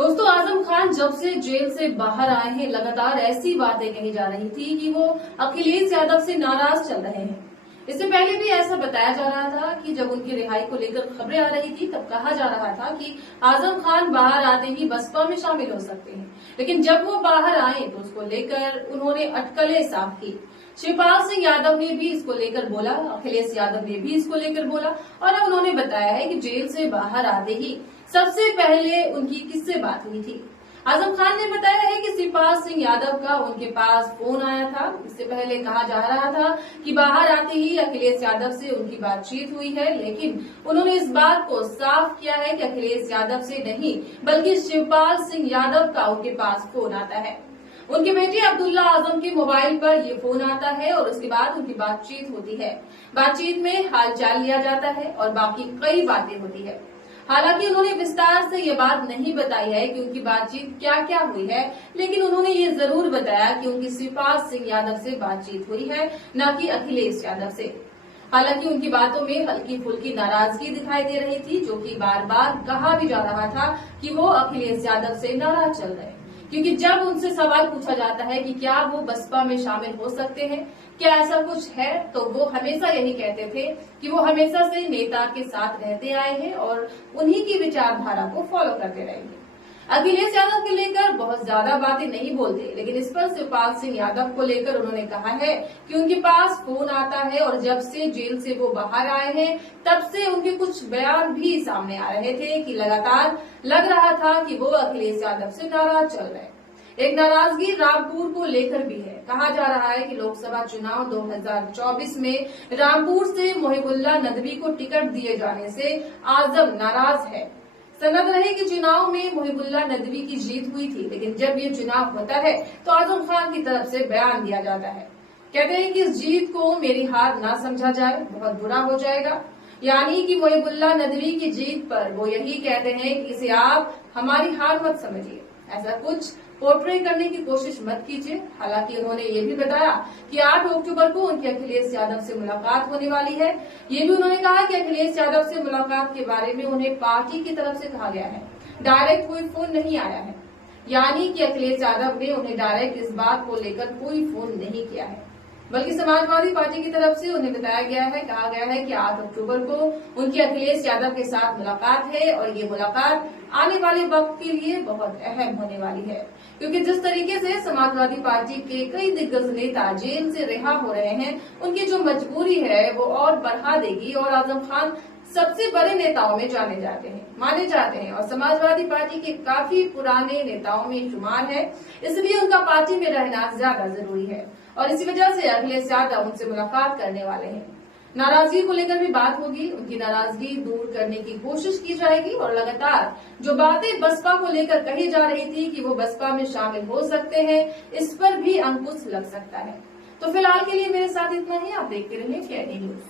दोस्तों, आजम खान जब से जेल से बाहर आए हैं लगातार ऐसी बातें कही जा रही थी कि वो अखिलेश यादव से नाराज चल रहे हैं। इससे पहले भी ऐसा बताया जा रहा था कि जब उनकी रिहाई को लेकर खबरें आ रही थी तब कहा जा रहा था कि आजम खान बाहर आते ही बसपा में शामिल हो सकते हैं। लेकिन जब वो बाहर आए तो उसको लेकर उन्होंने अटकलें साफ की। शिवपाल सिंह यादव ने भी इसको लेकर बोला, अखिलेश यादव ने भी इसको लेकर बोला और अब उन्होंने बताया है कि जेल से बाहर आते ही सबसे पहले उनकी किससे बात हुई थी। आजम खान ने बताया है कि शिवपाल सिंह यादव का उनके पास फोन आया था। इससे पहले कहा जा रहा था कि बाहर आते ही अखिलेश यादव से उनकी बातचीत हुई है, लेकिन उन्होंने इस बात को साफ किया है कि अखिलेश यादव से नहीं बल्कि शिवपाल सिंह यादव का उनके पास फोन आता है। उनके बेटे अब्दुल्ला आजम के मोबाइल पर ये फोन आता है और उसके बाद उनकी बातचीत होती है। बातचीत में हालचाल लिया जाता है और बाकी कई बातें होती है। हालांकि उन्होंने विस्तार से ये बात नहीं बताई है कि उनकी बातचीत क्या क्या हुई है, लेकिन उन्होंने ये जरूर बताया कि उनकी शिवपाल सिंह यादव से बातचीत हुई है, न कि अखिलेश यादव से। हालांकि उनकी बातों में हल्की फुल्की नाराजगी दिखाई दे रही थी, जो कि बार बार कहा भी जा रहा था कि वो अखिलेश यादव से नाराज चल रहे हैं। क्योंकि जब उनसे सवाल पूछा जाता है कि क्या वो बसपा में शामिल हो सकते हैं, क्या ऐसा कुछ है, तो वो हमेशा यही कहते थे कि वो हमेशा से नेता के साथ रहते आए हैं और उन्हीं की विचारधारा को फॉलो करते रहेंगे। अखिलेश यादव के लेकर बहुत ज्यादा बातें नहीं बोलते, लेकिन इस पर शिवपाल सिंह यादव को लेकर उन्होंने कहा है कि उनके पास फोन आता है और जब से जेल से वो बाहर आए हैं तब से उनके कुछ बयान भी सामने आ रहे थे कि लगातार लग रहा था कि वो अखिलेश यादव से नाराज चल रहे हैं। एक नाराजगी रामपुर को लेकर भी है। कहा जा रहा है कि लोकसभा चुनाव 2024 में रामपुर से मोहिबुल्लाह नदवी को टिकट दिए जाने से आजम नाराज है। सनद रहे कि चुनाव में मोहिबुल्लाह नदवी की जीत हुई थी, लेकिन जब ये चुनाव होता है तो आजम खान की तरफ से बयान दिया जाता है। कहते हैं कि इस जीत को मेरी हार ना समझा जाए, बहुत बुरा हो जाएगा। यानी कि मोहिबुल्लाह नदवी की जीत पर वो यही कहते हैं कि इसे आप हमारी हार मत समझिए, ऐसा कुछ पोर्ट्रे करने की कोशिश मत कीजिए। हालांकि उन्होंने ये भी बताया कि 8 अक्टूबर को उनकी अखिलेश यादव से मुलाकात होने वाली है। ये भी उन्होंने कहा कि अखिलेश यादव से मुलाकात के बारे में उन्हें पार्टी की तरफ से कहा गया है, डायरेक्ट कोई फोन नहीं आया है। यानी कि अखिलेश यादव ने उन्हें डायरेक्ट इस बात को लेकर कोई फोन नहीं किया है, बल्कि समाजवादी पार्टी की तरफ से उन्हें बताया गया है, कहा गया है कि 8 अक्टूबर को उनकी अखिलेश यादव के साथ मुलाकात है और ये मुलाकात आने वाले वक्त के लिए बहुत अहम होने वाली है। क्योंकि जिस तरीके से समाजवादी पार्टी के कई दिग्गज नेता जेल से रिहा हो रहे हैं, उनकी जो मजबूरी है वो और बढ़ा देगी और आजम खान सबसे बड़े नेताओं में माने जाते हैं और समाजवादी पार्टी के काफी पुराने नेताओं में शुमार है। इसलिए उनका पार्टी में रहना ज्यादा जरूरी है और इसी वजह से अखिलेश यादव उनसे मुलाकात करने वाले हैं। नाराजगी को लेकर भी बात होगी, उनकी नाराजगी दूर करने की कोशिश की जाएगी और लगातार जो बातें बसपा को लेकर कही जा रही थी कि वो बसपा में शामिल हो सकते हैं, इस पर भी अंकुश लग सकता है। तो फिलहाल के लिए मेरे साथ इतना ही। आप देखते रहिए KNA न्यूज।